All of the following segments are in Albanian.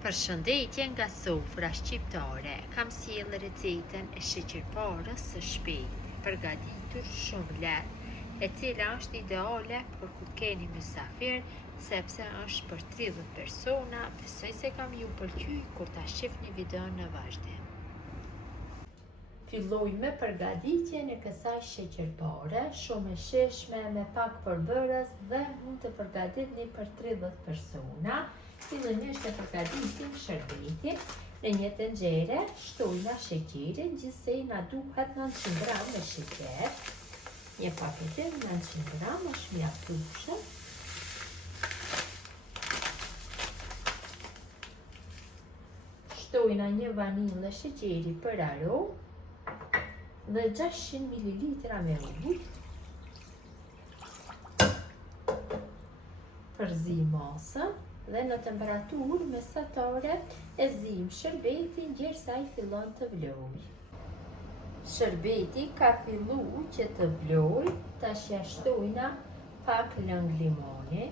Përshëndetje nga sofra shqiptare, kam sjellë recetën e sheqerparës së shpejtë, përgatitur shumë lehtë, e cila është ideale për kur keni mysafir, sepse është për 30 persona. Besoj se kam ju pëlqy kur ta shihni videon në vazhdim. Filloj me përgatitjen e kësaj sheqerpare, shumë e shijshme me pak përbërës dhe mund të përgatitni për 30 persona. Fillimisht e përgatitim shërbetin. Në një tenxhere shtojna sheqerin, gjithsej na duhet 900 gram me sheqer. Një paketim 900 gram është mjaftueshëm. Shtojna një vanilë sheqeri për aromë dhe 600 ml me ujë. Përzi masën dhe në temperaturë mesatare e zim shërbetin derisa ai fillon të vlojë. Shërbeti ka filluar që të vlojë, tash ja shtojna pak lëng limoni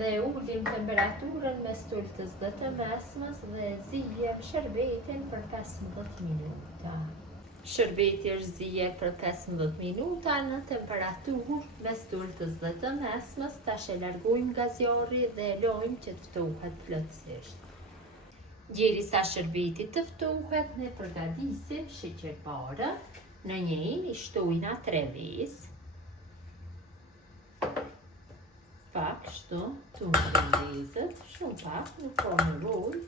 dhe ulim temperaturën mes tultës dhe të mesmes dhe zijem shërbetin për 15 minuta. Shërbeti është zijer për 15 minuta në temperaturë mes tultës dhe të mesmes. Tash e largojmë nga zjarri dhe e lojmë që të ftohet plotësisht. Derisa shërbeti të ftohet, ne përgatisim sheqerparën. Në njërin i shtojna 3 vezë. Pak shto, tunë vezët, shumë pak, nuk ka nevojë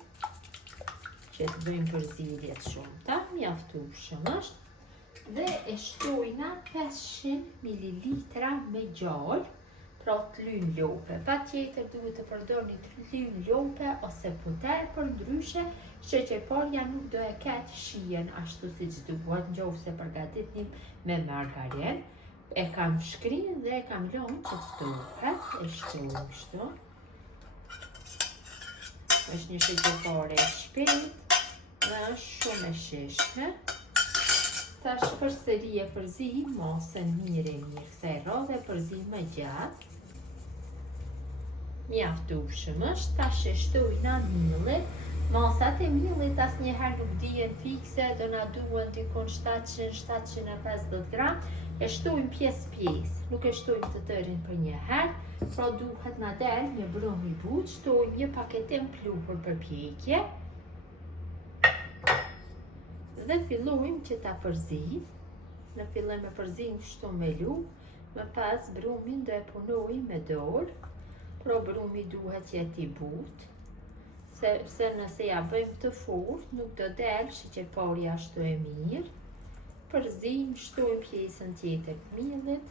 që të bëjmë përzierjet shumëta, mjaftueshëm është, dhe e shtojna 500 ml me gjallë, pra të lynë lope. Patjetër duhet të përdorni të lynë lope ose puter, për ndryshe sheqerparja nuk do e ketë shijen ashtu siç duhet, nëse përgatitni me margarin. E kam shkrinë dhe e kam lënë që ftohet, e shtojmë kështu. Është një sheqerpare e shpejtë dhe është shumë e shijshme. Tash përsëri e përzi masën mirë, kësaj rrove përzi më gjatë. Mjaftueshëm është. Tash e shtojna millit. Masat e millit asnjëherë nuk dihen fikse, do na duhen dikon 700-750 gram. E shtojmë pjesë, nuk e shtojmë të tërin për një herë, pra duhet na del një brum i butë. Shtojmë një paketim pluhur për pjekje dhe fillojmë që ta përzim. Në fillim e përzim kështu me lugë, më pas brumin do e punoj me dorë, pra brumi duhet që jetë i butë, sepse nëse ja bëjmë të fortë nuk do del sheqerparja ashtu e mirë. Përzim, shtojmë pjesën tjetër të millit.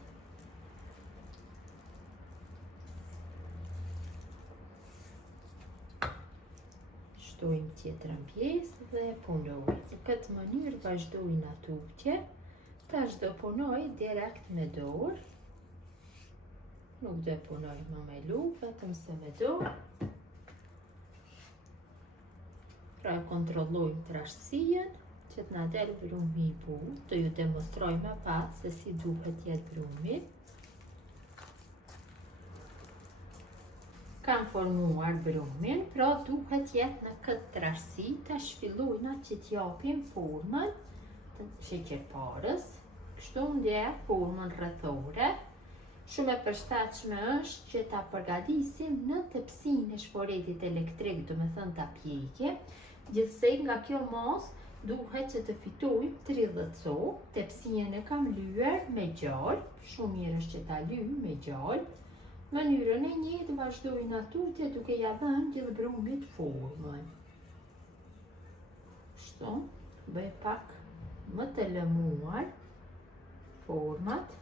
Shtojmë tjetrën pjesë dhe e punojmë. Në këtë mënyrë vazhdojnë tutje. Tash do punoj direkt me dorë. Nuk do punoj më me lugë, vetëm se me dorë. Pra kontrollojmë trashësien, që të na del brumi i butë. Do ju demonstroj më pas se si duhet jetë brumi. Kam formuar brumin, pra duhet jetë në këtë trashësi. Tash fillojna që t'japim formën të sheqerparës. Kështu ndjek formën rrethore. Shumë e përshtatshme është që ta përgatisim në tepsinë e shporetit elektrik, do me thënë ta pjekje. Gjithsej nga kjo masë duhet që të fitojmë 30 copë. Tepsien e kam lyer me gjallë, shumë mirë është që ta lyjmë me gjallë. Mënyrën e njëjtë vazhdojnë tutje duke ja dhënë gjithë brumit formën. Kështu, bëj pak më të lëmuar format.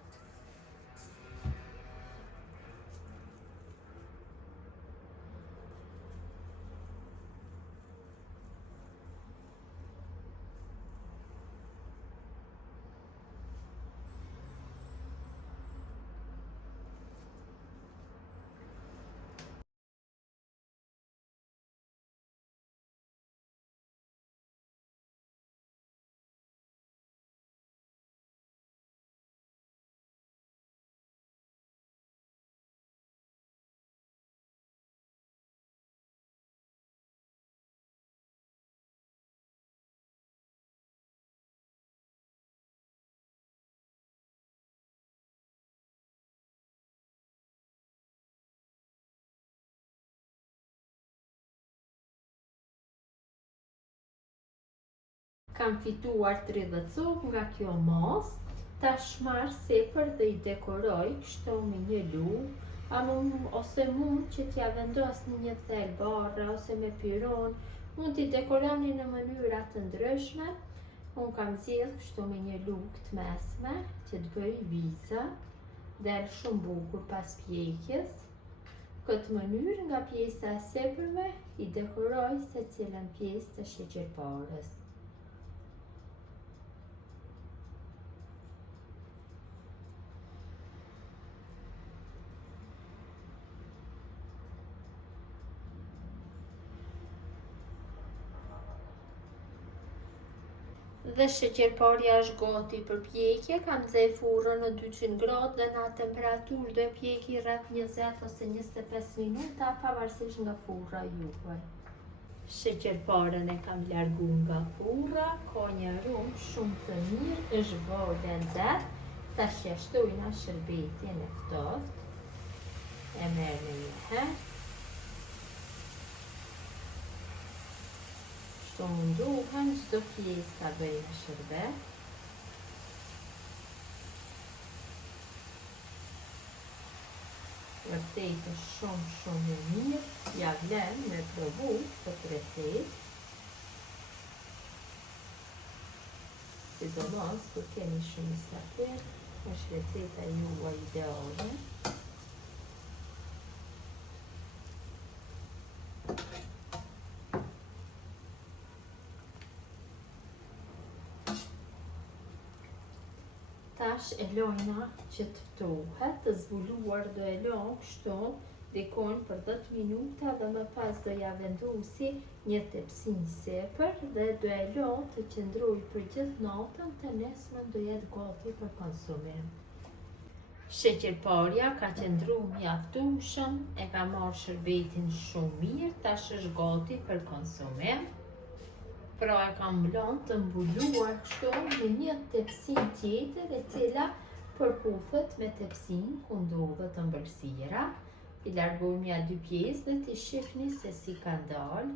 Kam fituar 30 copë nga kjo mas. Tash marr sepër dhe i dekoroj kështu me një lupë, ose mund që t'ja vendosni një thel barra ose me piron, mund t'i dekoroni në mënyra të ndryshme. Unë kam zgjedhur kështu me një lupë të mesme që t'bëj viza, del shumë bukur pas pjekjes. Këtë mënyrë nga pjesa e sepërme i dekoroj secilën pjesë të sheqerparës. Dhe sheqerparja është gati për pjekje. Kam nxjerr furrën në 200 gradë dhe në atë temperaturë do e pjeki rreth 20 ose 25 minuta pavarësisht nga furra juaj. Sheqerparën e kam larguar nga furra, ka një aromë shumë të mirë, është bërë nxehtë. Tash ja shtojna shërbetin e ftohtë. E merr në një herë. Të munduhen çdo pjesë ta bëjmë shërbet. Vërtet është shumë e mirë, ja vlen me provu këtë recetë. Sidomos kur keni shumë mysafir, është receta juaj ideale. Tash e lojna që të ftohet, të zbuluar do e lojnë kështu dikon për 10 minuta dhe më pas do ja vendosi një tepsin sepër dhe do e lojnë të qëndroj për gjithë natën, të nesërmen do jetë gati për konsumim. Sheqerparja ka qëndru mjaftueshëm, e ka marrë shërbetin shumë mirë, tash është gati për konsumim. Pra e kam lënë të mbuluar kështu në një tepsin tjetër e cila përputhet me tepsin ku ndodhet ëmbëlsira. I largojmë ja 2 pjesë dhe t'i shihni se si ka dalë.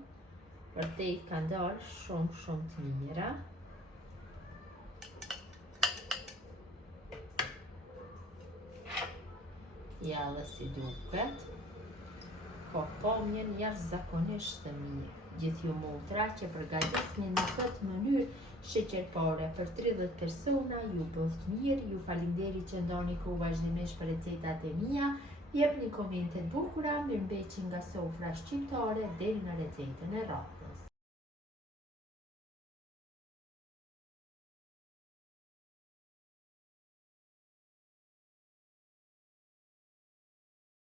Vërtet ka dalë shumë të mira. Ja dhe si duket. Ka pamjen jashtëzakonisht të mirë. Gjithë ju motra që përgatitni në këtë mënyrë sheqerpare për 30 persona, ju bëft mirë, ju faleminderit që ndoni kohë vazhdimisht për recetat e mia, jepni komente të bukura, mirëmbëjtje nga sofra shqiptare deri në recetën e radhës.